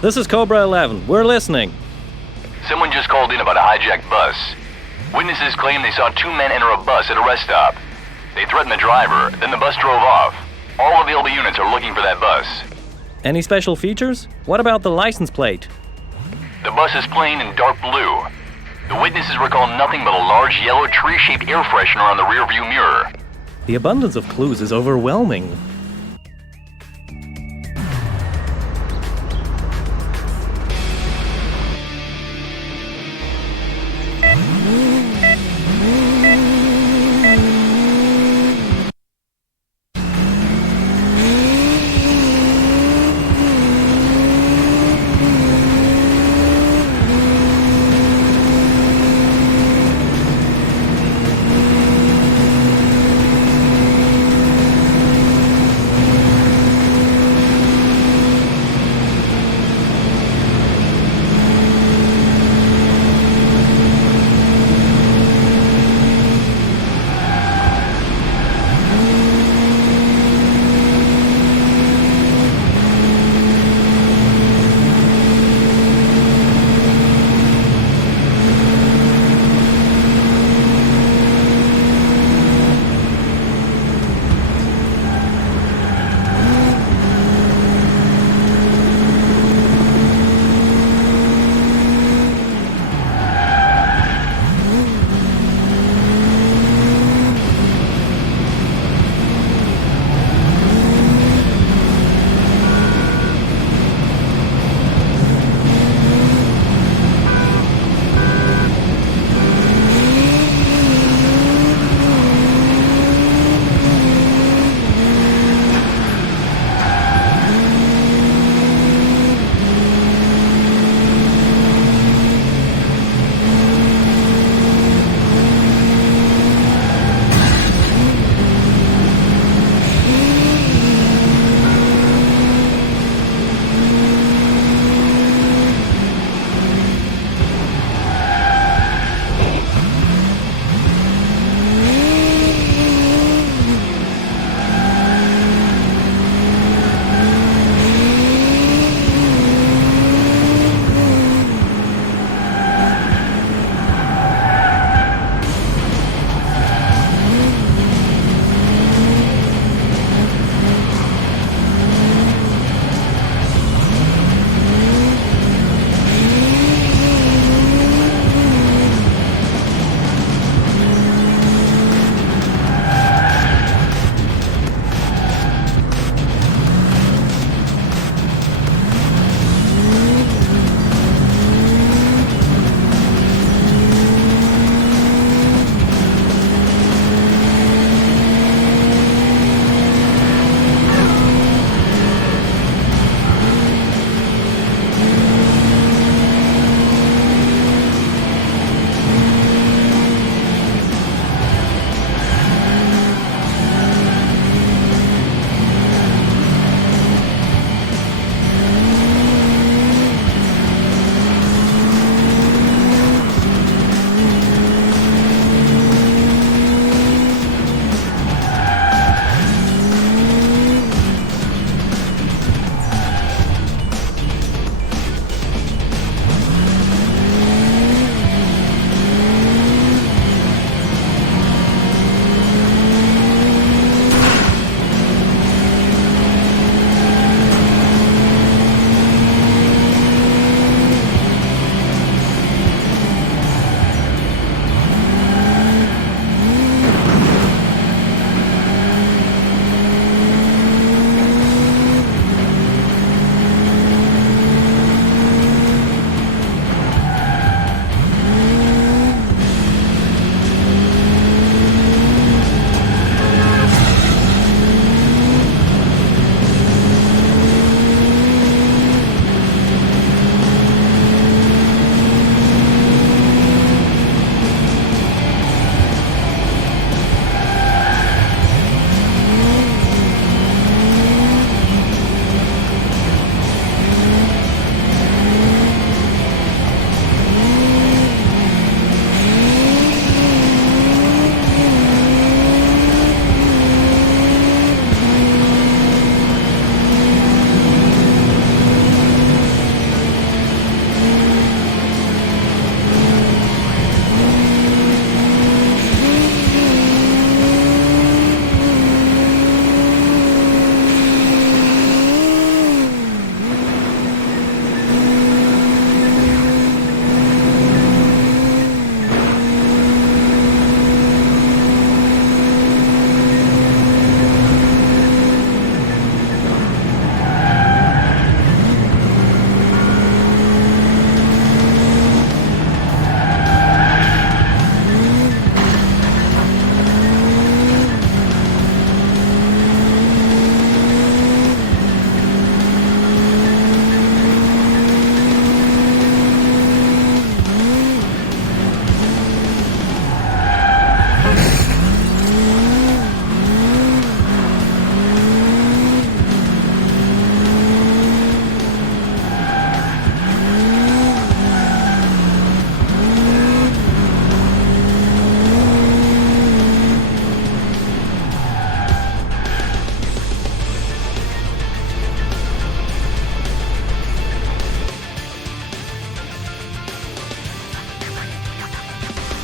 This is Cobra 11. We're listening. Someone just called in about a hijacked bus. Witnesses claim they saw two men enter a bus at a rest stop. They threatened the driver, then the bus drove off. All available units are looking for that bus. Any special features? What about the license plate? The bus is plain in dark blue. The witnesses recall nothing but a large yellow tree-shaped air freshener on the rearview mirror. The abundance of clues is overwhelming.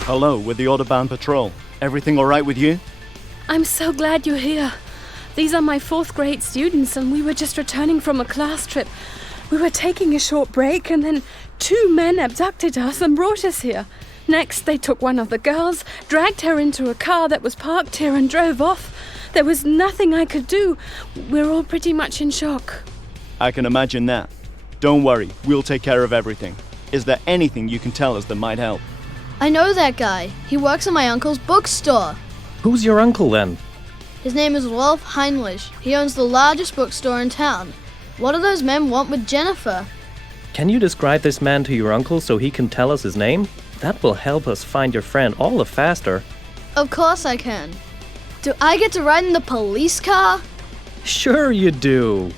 Hello, with the Autobahn Patrol. Everything all right with you? I'm so glad you're here. These are my 4th grade students, and we were just returning from a class trip. We were taking a short break, and then 2 men abducted us and brought us here. Next, they took one of the girls, dragged her into a car that was parked here, and drove off. There was nothing I could do. We're all pretty much in shock. I can imagine that. Don't worry, we'll take care of everything. Is there anything you can tell us that might help? I know that guy. He works at my uncle's bookstore. Who's your uncle then? His name is Rolf Heinrich. He owns the largest bookstore in town. What do those men want with Jennifer? Can you describe this man to your uncle so he can tell us his name? That will help us find your friend all the faster. Of course I can. Do I get to ride in the police car? Sure you do.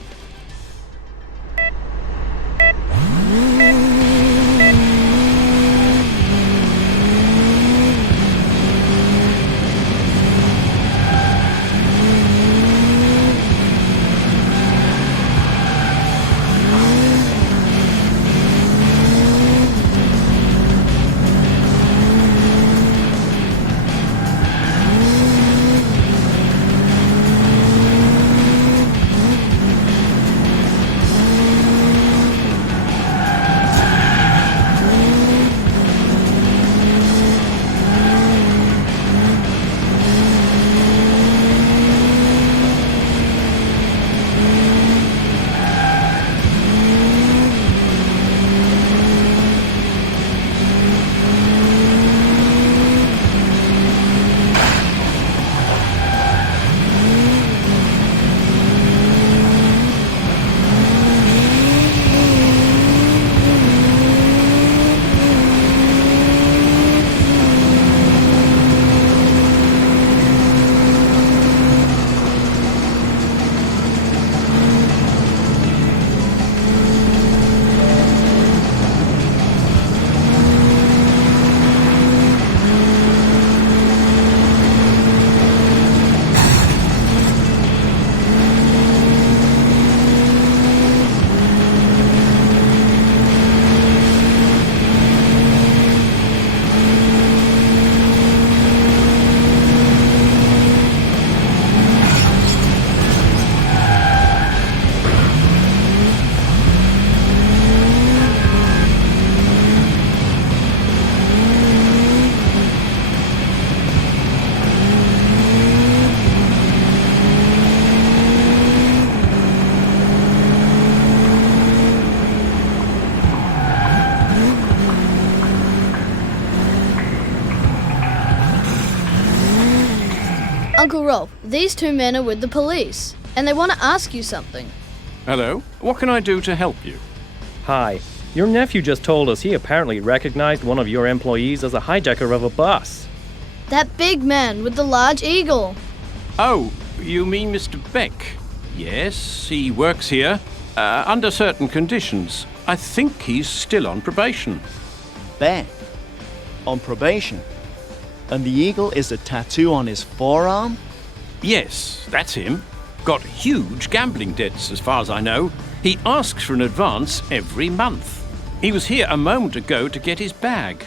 Uncle Rolf, these 2 men are with the police, and they want to ask you something. Hello, what can I do to help you? Hi. Your nephew just told us he apparently recognized one of your employees as a hijacker of a bus. That big man with the large eagle. Oh, you mean Mr. Beck? Yes, he works here, under certain conditions. I think he's still on probation. Ben. On probation? And the eagle is a tattoo on his forearm? Yes, that's him. Got huge gambling debts, as far as I know. He asks for an advance every month. He was here a moment ago to get his bag.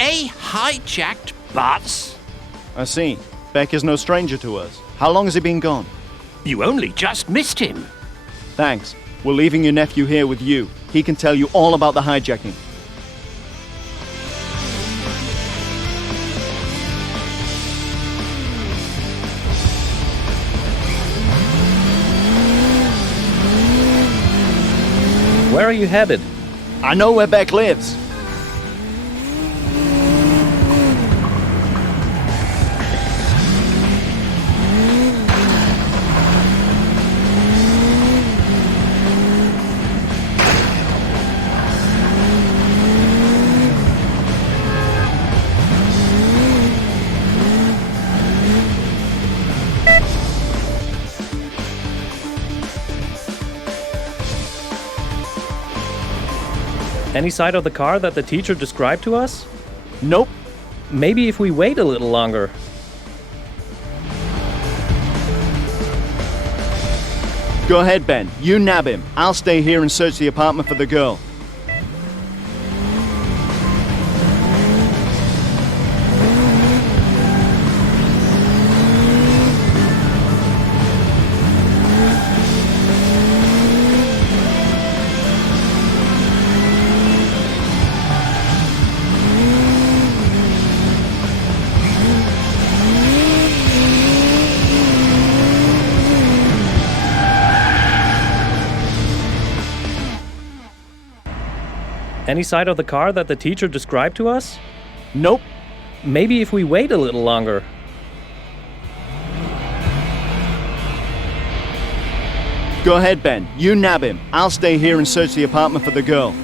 A hijacked bus? I see. Beck is no stranger to us. How long has he been gone? You only just missed him. Thanks. We're leaving your nephew here with you. He can tell you all about the hijacking. Where are you headed? I know where Beck lives. Any side of the car that the teacher described to us? Nope. Maybe if we wait a little longer. Go ahead, Ben. You nab him. I'll stay here and search the apartment for the girl. Any sight of the car that the teacher described to us? Nope. Maybe if we wait a little longer. Go ahead, Ben. You nab him. I'll stay here and search the apartment for the girl.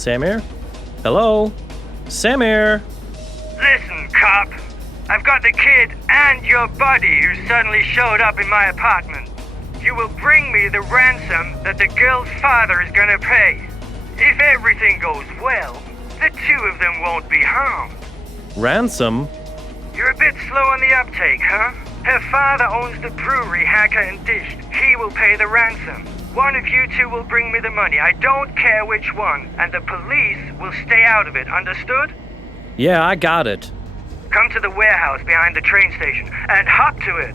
Samir? Hello? Samir? Listen, cop. I've got the kid and your buddy who suddenly showed up in my apartment. You will bring me the ransom that the girl's father is gonna pay. If everything goes well, the two of them won't be harmed. Ransom? You're a bit slow on the uptake, huh? Her father owns the brewery Hacker and Dished. He will pay the ransom. One of you two will bring me the money. I don't care which one. And the police will stay out of it, understood? Yeah, I got it. Come to the warehouse behind the train station and hop to it.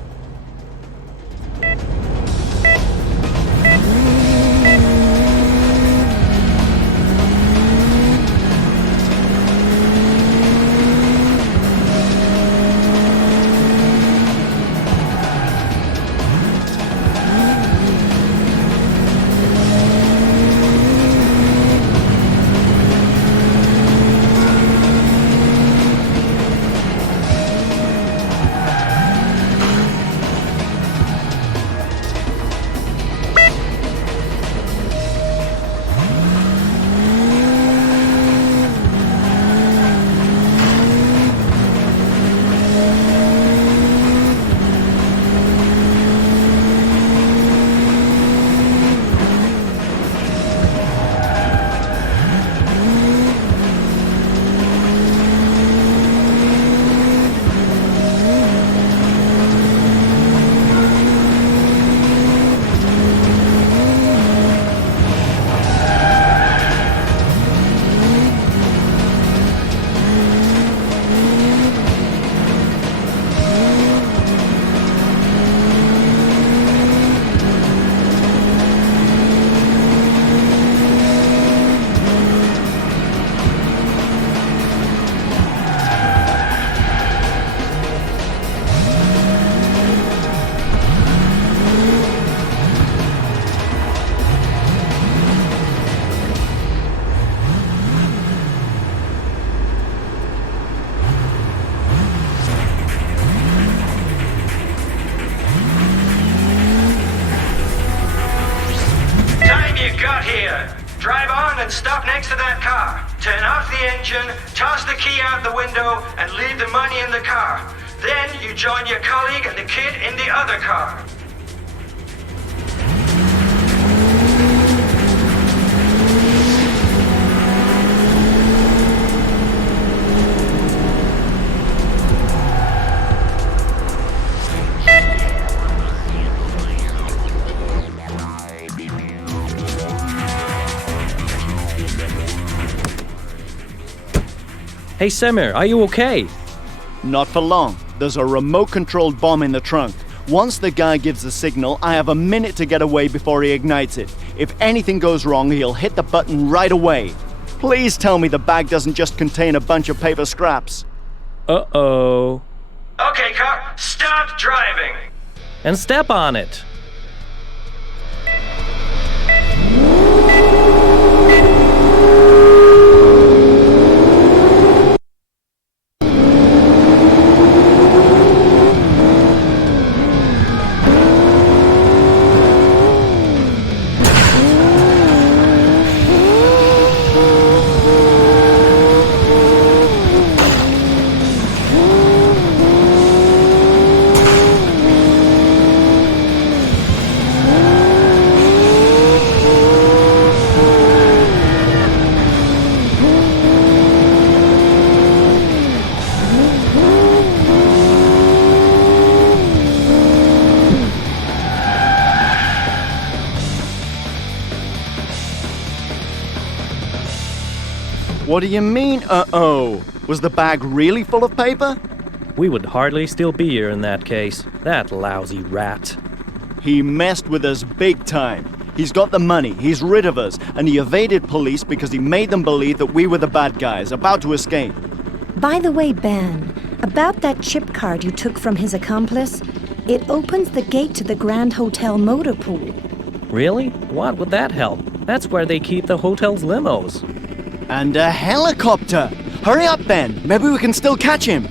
Turn off the engine, toss the key out the window, and leave the money in the car. Then you join your colleague and the kid in the other car. Hey Semir, are you okay? Not for long. There's a remote-controlled bomb in the trunk. Once the guy gives the signal, I have a minute to get away before he ignites it. If anything goes wrong, he'll hit the button right away. Please tell me the bag doesn't just contain a bunch of paper scraps. Uh-oh. Okay, car, stop driving. And step on it. What do you mean, uh-oh? Was the bag really full of paper? We would hardly still be here in that case. That lousy rat. He messed with us big time. He's got the money, he's rid of us, and he evaded police because he made them believe that we were the bad guys, about to escape. By the way, Ben, about that chip card you took from his accomplice, it opens the gate to the Grand Hotel motor pool. Really? What would that help? That's where they keep the hotel's limos. And a helicopter! Hurry up, Ben! Maybe we can still catch him!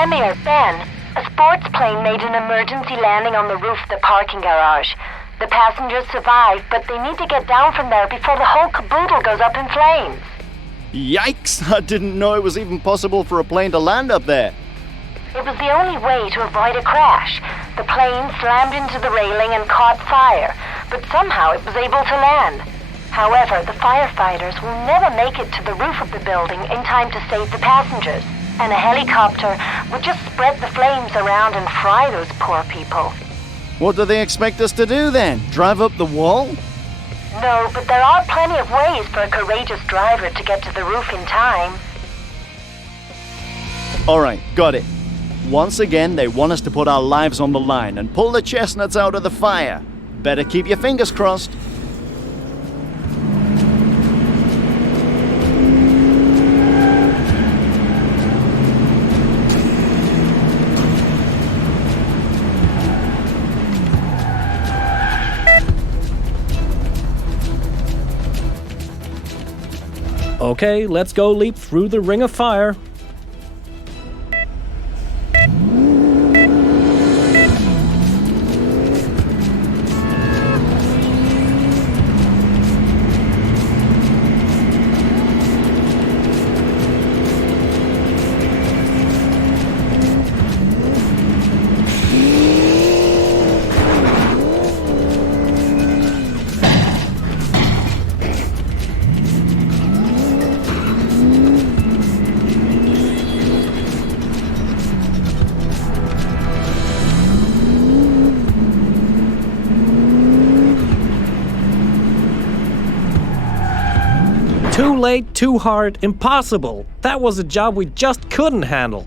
Emir, Ben, a sports plane made an emergency landing on the roof of the parking garage. The passengers survived, but they need to get down from there before the whole caboodle goes up in flames. Yikes! I didn't know it was even possible for a plane to land up there. It was the only way to avoid a crash. The plane slammed into the railing and caught fire, but somehow it was able to land. However, the firefighters will never make it to the roof of the building in time to save the passengers, and a helicopter would just spread the flames around and fry those poor people. What do they expect us to do then? Drive up the wall? No, but there are plenty of ways for a courageous driver to get to the roof in time. Alright, got it. Once again, they want us to put our lives on the line and pull the chestnuts out of the fire. Better keep your fingers crossed. Okay, let's go leap through the ring of fire. Too late, too hard, impossible. That was a job we just couldn't handle.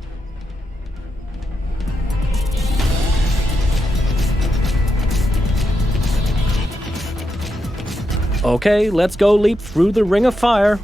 Okay, let's go leap through the ring of fire.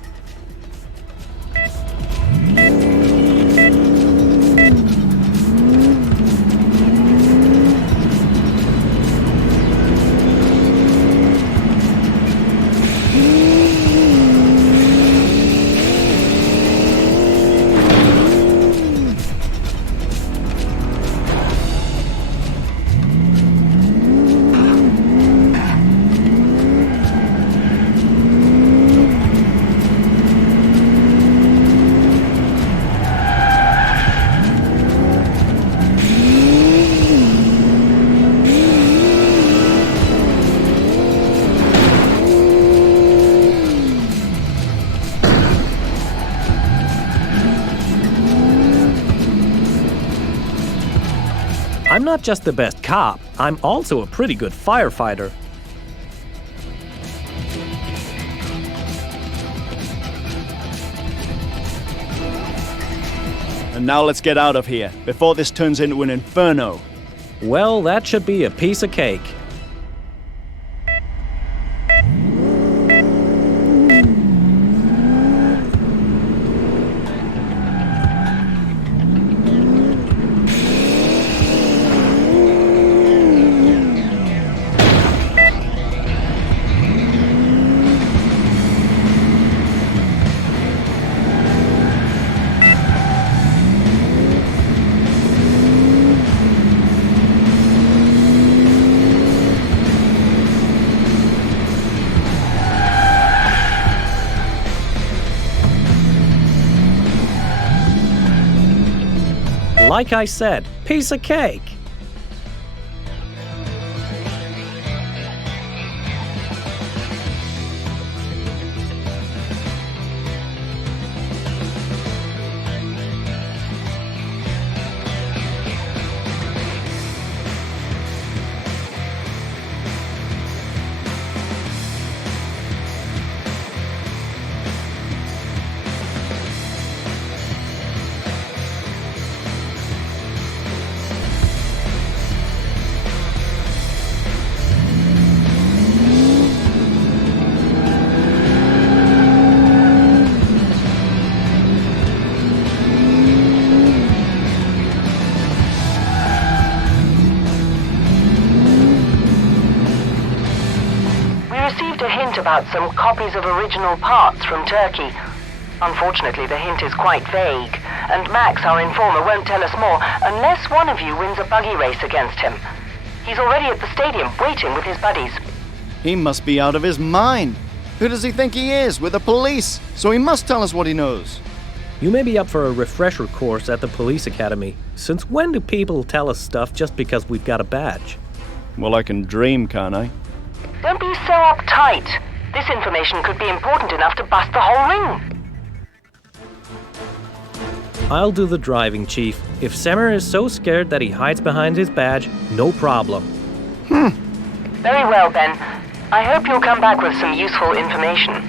I'm not just the best cop, I'm also a pretty good firefighter. And now let's get out of here, before this turns into an inferno. Well, that should be a piece of cake. Like I said, piece of cake. About some copies of original parts from Turkey. Unfortunately, the hint is quite vague, and Max, our informer, won't tell us more unless one of you wins a buggy race against him. He's already at the stadium, waiting with his buddies. He must be out of his mind. Who does he think he is? We're the police, so he must tell us what he knows. You may be up for a refresher course at the police academy. Since when do people tell us stuff just because we've got a badge? Well, I can dream, can't I? Don't be so uptight. This information could be important enough to bust the whole ring. I'll do the driving, Chief. If Semmer is so scared that he hides behind his badge, no problem. Very well, Ben. I hope you'll come back with some useful information.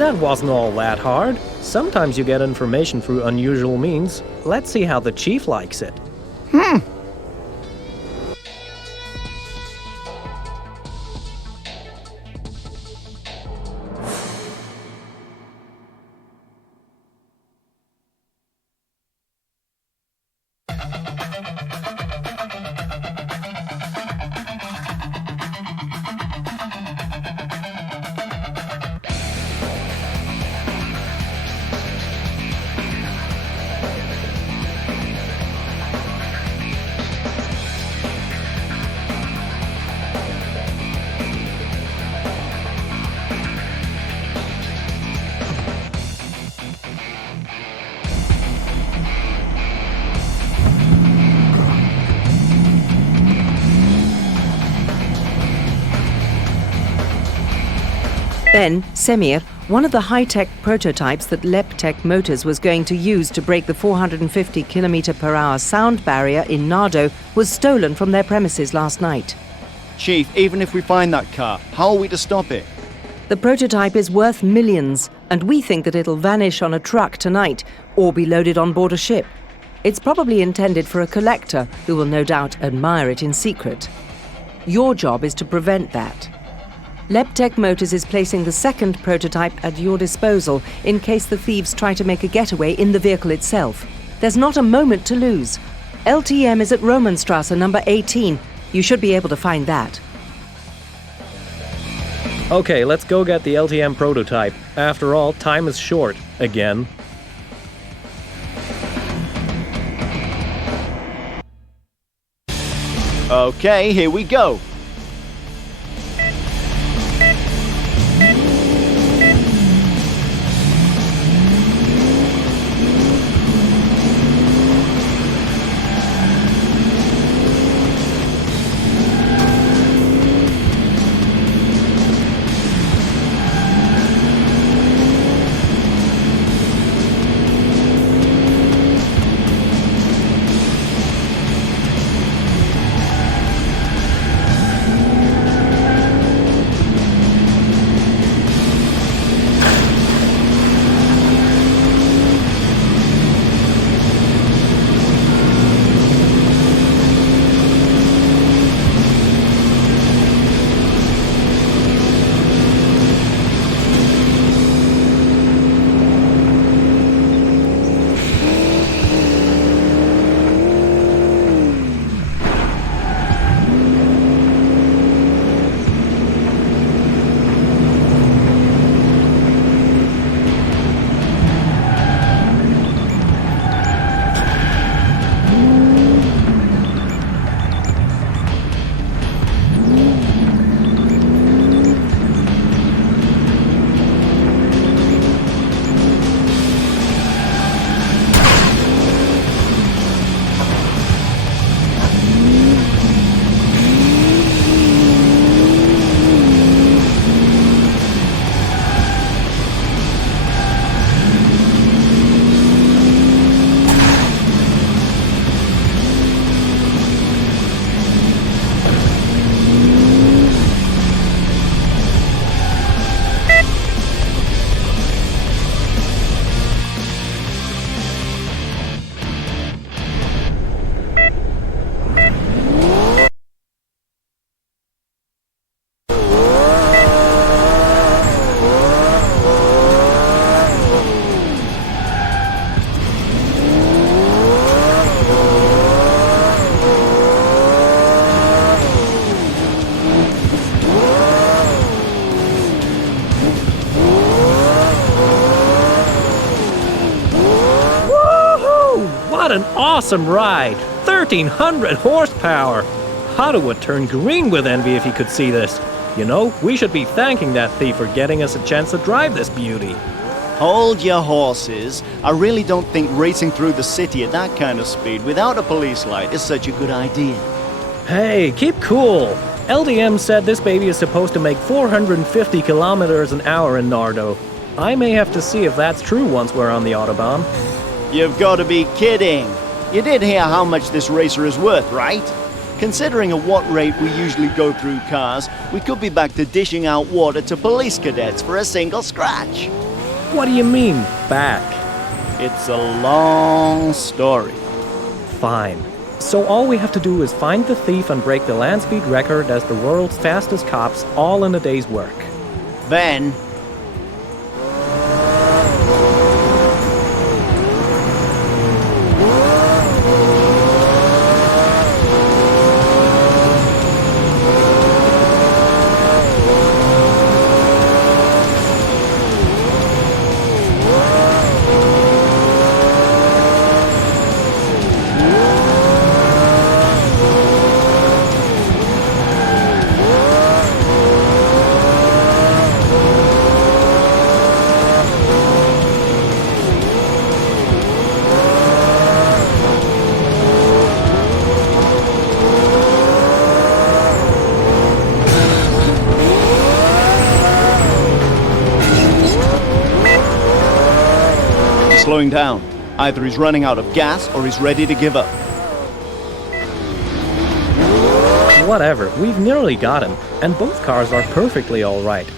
That wasn't all that hard. Sometimes you get information through unusual means. Let's see how the Chief likes it. Then, Semir, one of the high-tech prototypes that Leptech Motors was going to use to break the 450 km/h sound barrier in Nardo, was stolen from their premises last night. Chief, even if we find that car, how are we to stop it? The prototype is worth millions, and we think that it'll vanish on a truck tonight or be loaded on board a ship. It's probably intended for a collector who will no doubt admire it in secret. Your job is to prevent that. Leptech Motors is placing the second prototype at your disposal in case the thieves try to make a getaway in the vehicle itself. There's not a moment to lose. LTM is at Romanstrasse number 18. You should be able to find that. Okay, let's go get the LTM prototype. After all, time is short. Again. Okay, here we go. What an awesome ride! 1,300 horsepower! Otto would turn green with envy if he could see this. You know, we should be thanking that thief for getting us a chance to drive this beauty. Hold your horses. I really don't think racing through the city at that kind of speed without a police light is such a good idea. Hey, keep cool. LDM said this baby is supposed to make 450 kilometers an hour in Nardo. I may have to see if that's true once we're on the Autobahn. You've got to be kidding. You did hear how much this racer is worth, right? Considering at what rate we usually go through cars, we could be back to dishing out water to police cadets for a single scratch. What do you mean, back? It's a long story. Fine. So all we have to do is find the thief and break the land speed record as the world's fastest cops all in a day's work. Then... slowing down. Either he's running out of gas or he's ready to give up. Whatever, we've nearly got him, and both cars are perfectly all right.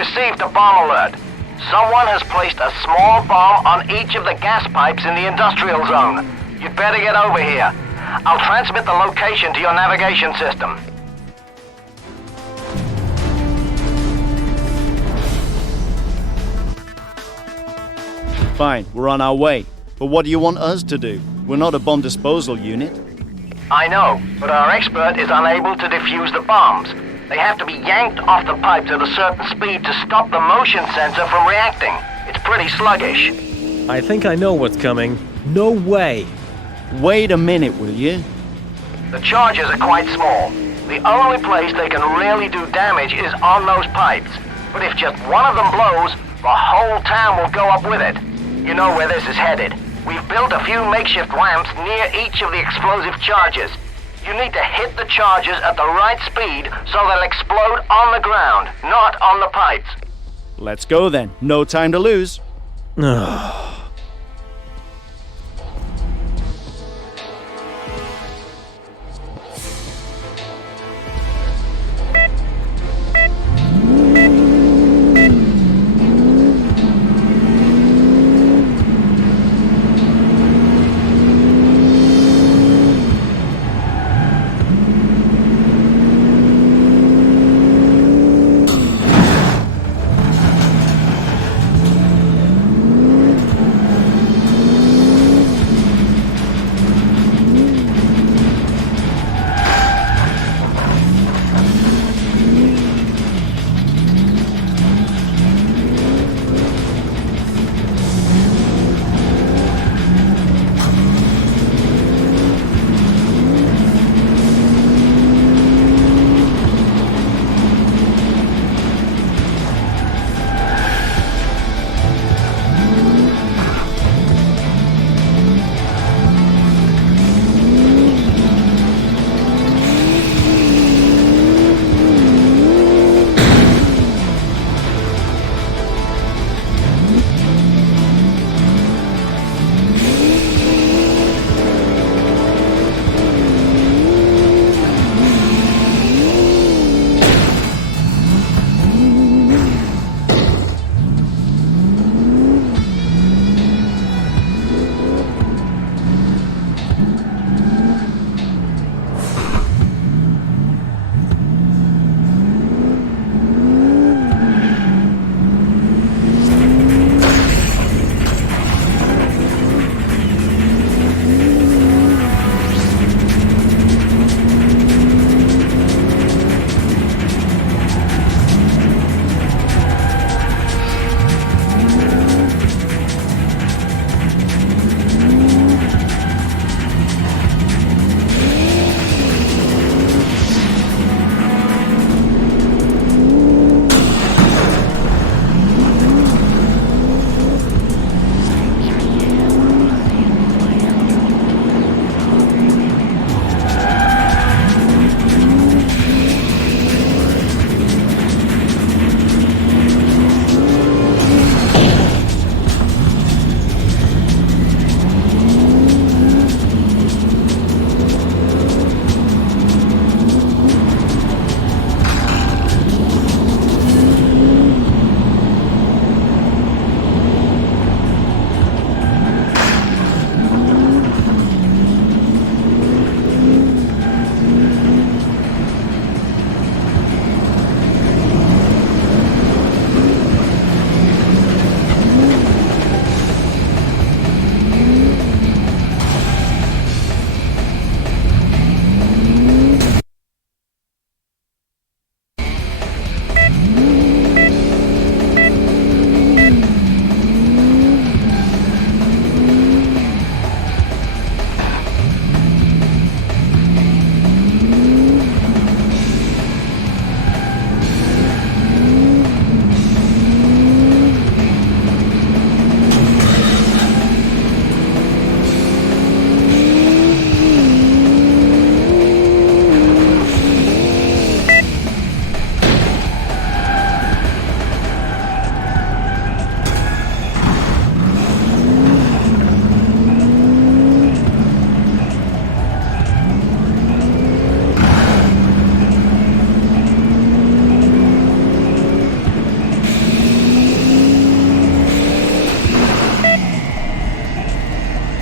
received a bomb alert. Someone has placed a small bomb on each of the gas pipes in the industrial zone. You'd better get over here. I'll transmit the location to your navigation system. Fine, we're on our way. But what do you want us to do? We're not a bomb disposal unit. I know, but our expert is unable to defuse the bombs. They have to be yanked off the pipes at a certain speed to stop the motion sensor from reacting. It's pretty sluggish. I think I know what's coming. No way. Wait a minute, will you? The charges are quite small. The only place they can really do damage is on those pipes. But if just one of them blows, the whole town will go up with it. You know where this is headed. We've built a few makeshift ramps near each of the explosive charges. You need to hit the charges at the right speed so they'll explode on the ground, not on the pipes. Let's go then. No time to lose.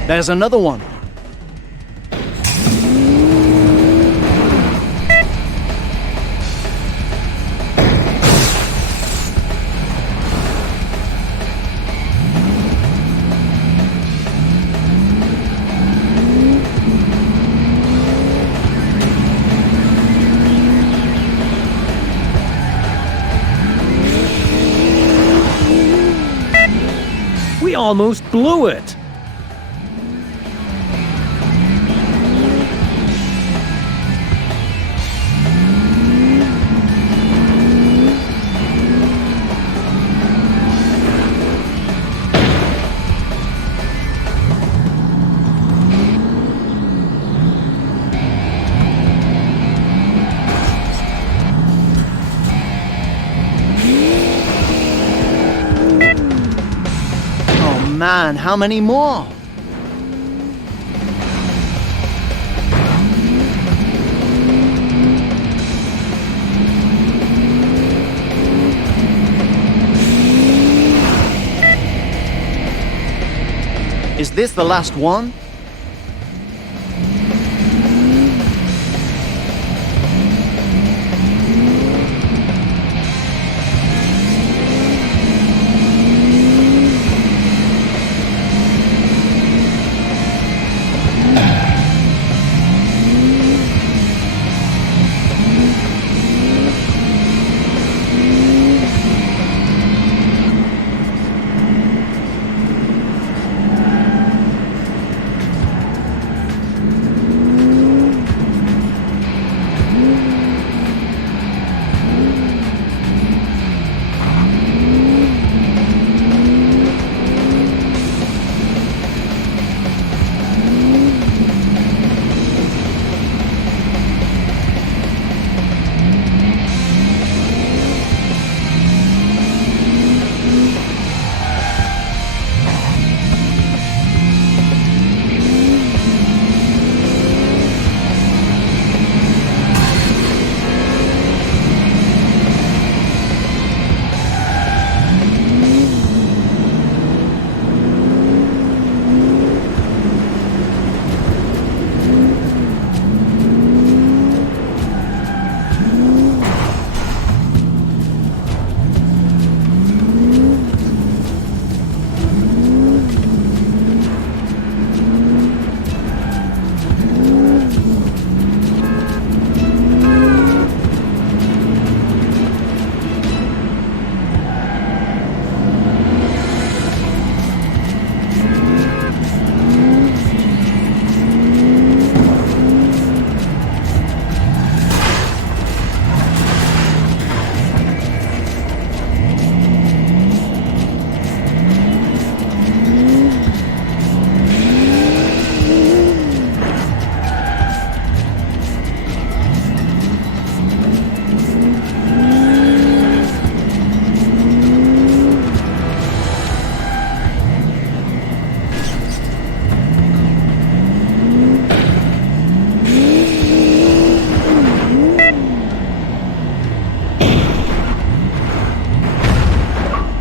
There's another one. We almost blew it. Man, how many more? Is this the last one?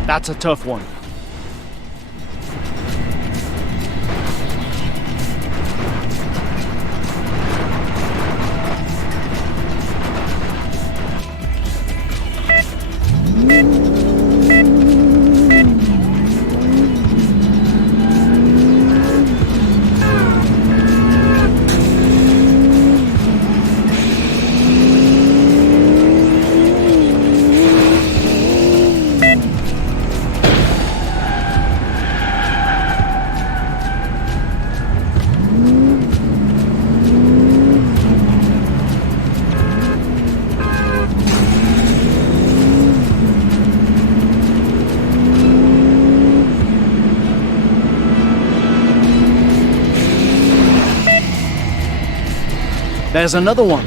That's a tough one. There's another one.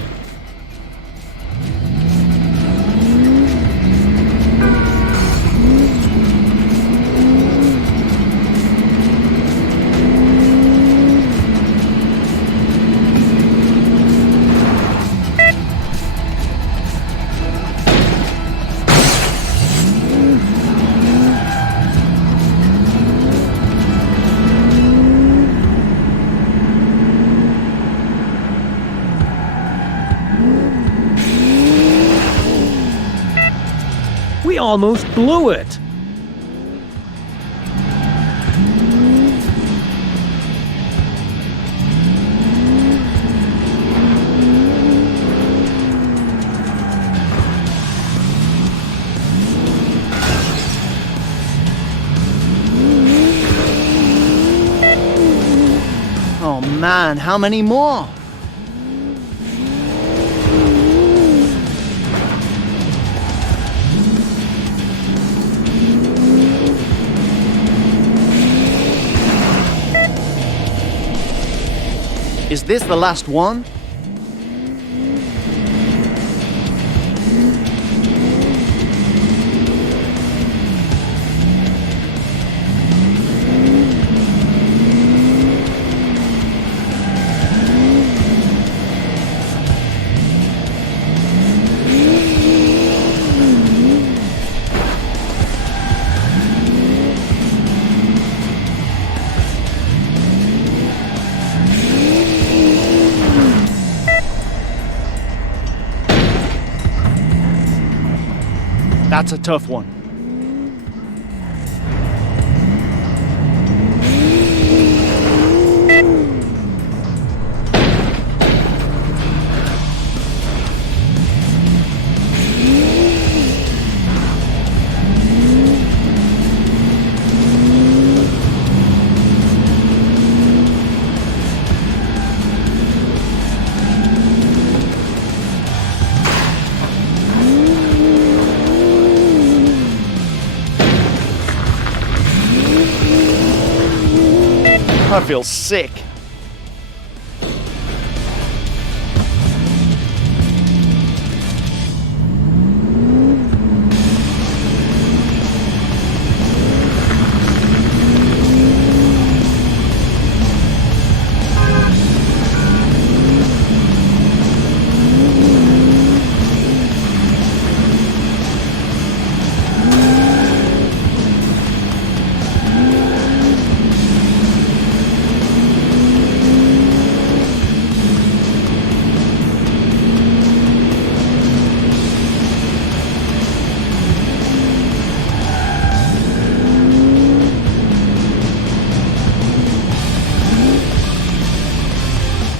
almost blew it. Oh man, how many more? Is this the last one? That's a tough one. I feel sick.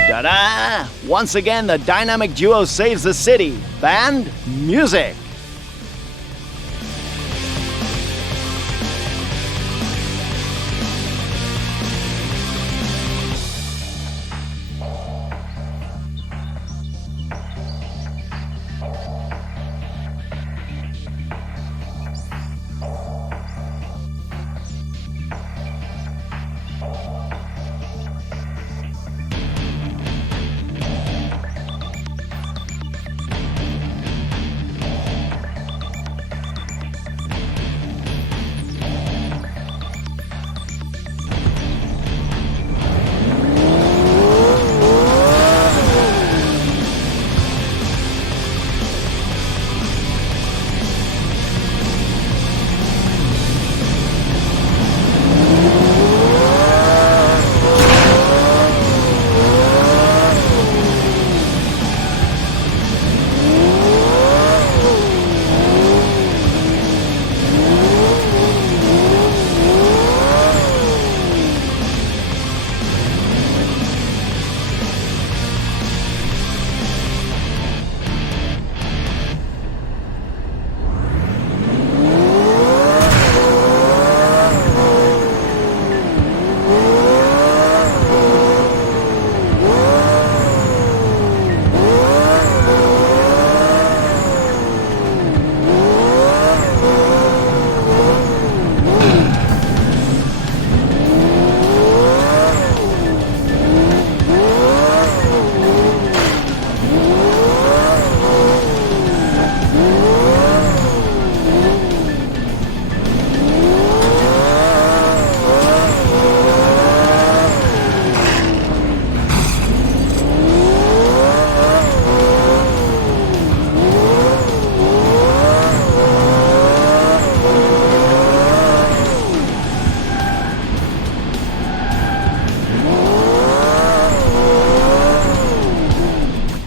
Ta-da! Once again, the dynamic duo saves the city. Band, music!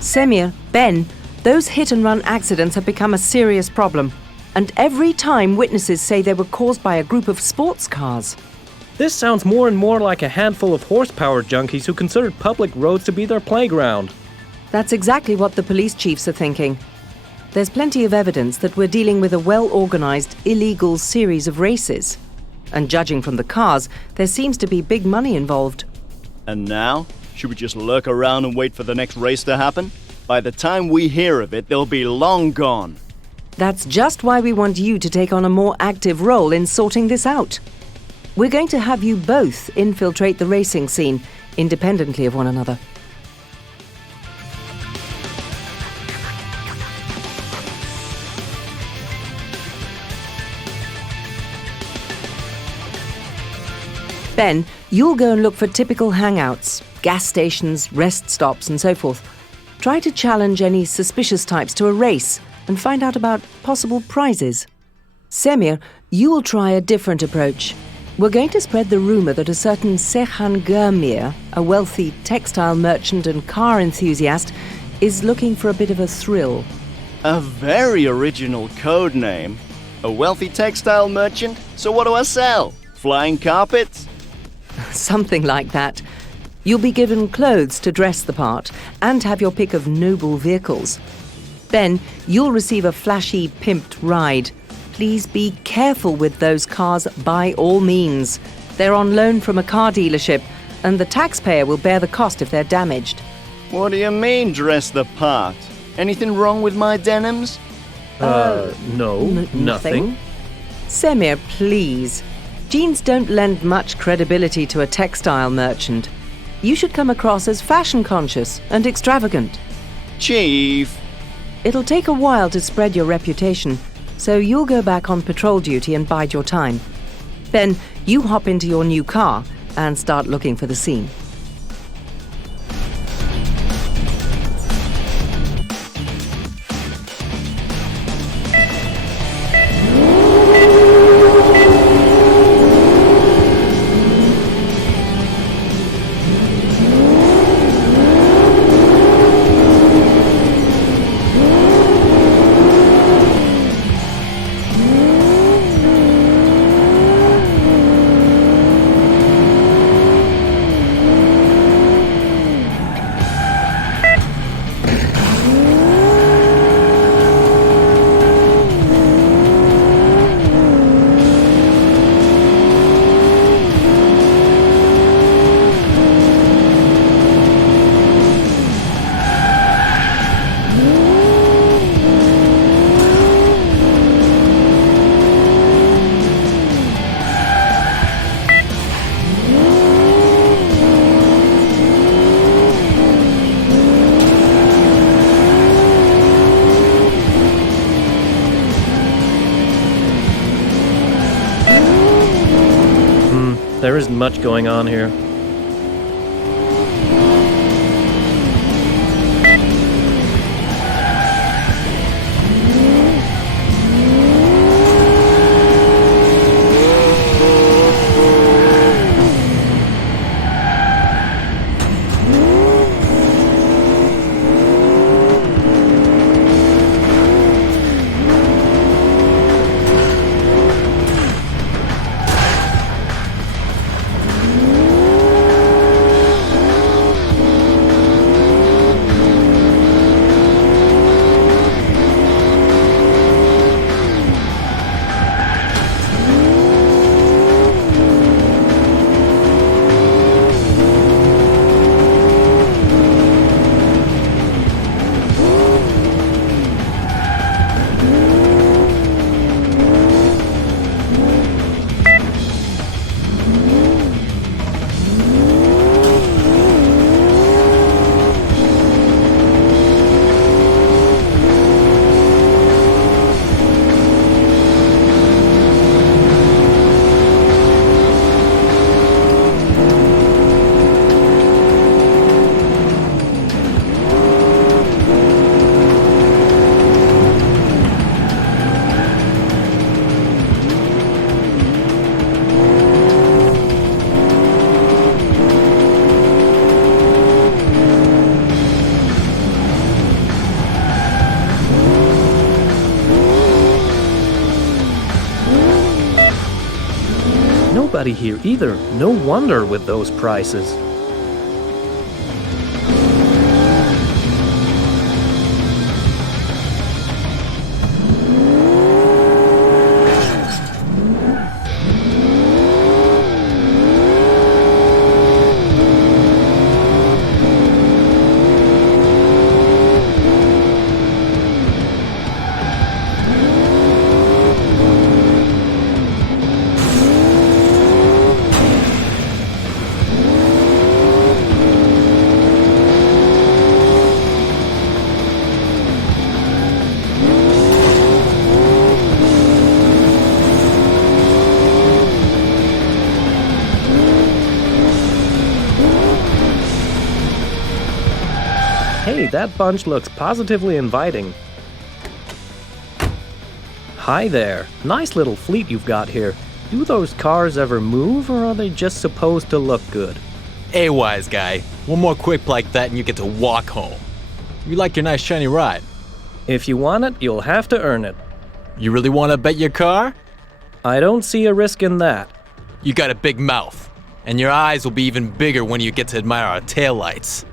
Semir, Ben, those hit-and-run accidents have become a serious problem. And every time witnesses say they were caused by a group of sports cars. This sounds more and more like a handful of horsepower junkies who considered public roads to be their playground. That's exactly what the police chiefs are thinking. There's plenty of evidence that we're dealing with a well-organized, illegal series of races. And judging from the cars, there seems to be big money involved. And now? Should we just lurk around and wait for the next race to happen? By the time we hear of it, they'll be long gone. That's just why we want you to take on a more active role in sorting this out. We're going to have you both infiltrate the racing scene, independently of one another. Ben, you'll go and look for typical hangouts, gas stations, rest stops, and so forth. Try to challenge any suspicious types to a race and find out about possible prizes. Semir, you'll try a different approach. We're going to spread the rumor that a certain Sehan Gurmir, a wealthy textile merchant and car enthusiast, is looking for a bit of a thrill. A very original code name. A wealthy textile merchant? So what do I sell? Flying carpets? Something like that. You'll be given clothes to dress the part and have your pick of noble vehicles. Ben, you'll receive a flashy, pimped ride. Please be careful with those cars by all means. They're on loan from a car dealership, and the taxpayer will bear the cost if they're damaged. What do you mean, dress the part? Anything wrong with my denims? No, nothing. Semir, please. Jeans don't lend much credibility to a textile merchant. You should come across as fashion-conscious and extravagant. Chief! It'll take a while to spread your reputation, so you'll go back on patrol duty and bide your time. Ben, you hop into your new car and start looking for the scene. There isn't much going on here. nobody here either. No wonder with those prices. Hey, that bunch looks positively inviting. Hi there. Nice little fleet you've got here. Do those cars ever move, or are they just supposed to look good? Hey, wise guy. One more quip like that and you get to walk home. You like your nice shiny ride? If you want it, you'll have to earn it. You really want to bet your car? I don't see a risk in that. You got a big mouth, and your eyes will be even bigger when you get to admire our taillights.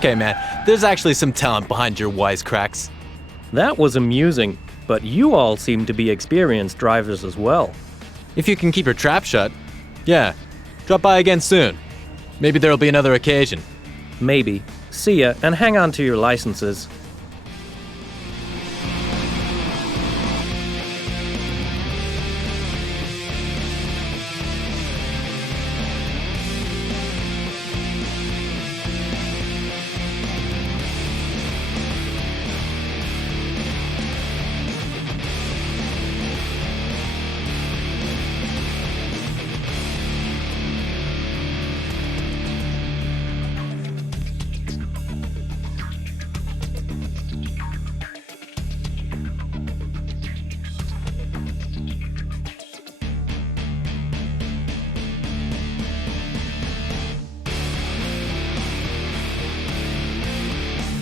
Okay, man, there's actually some talent behind your wisecracks. That was amusing, but you all seem to be experienced drivers as well. If you can keep your trap shut, yeah. Drop by again soon. Maybe there'll be another occasion. Maybe. See ya, and hang on to your licenses.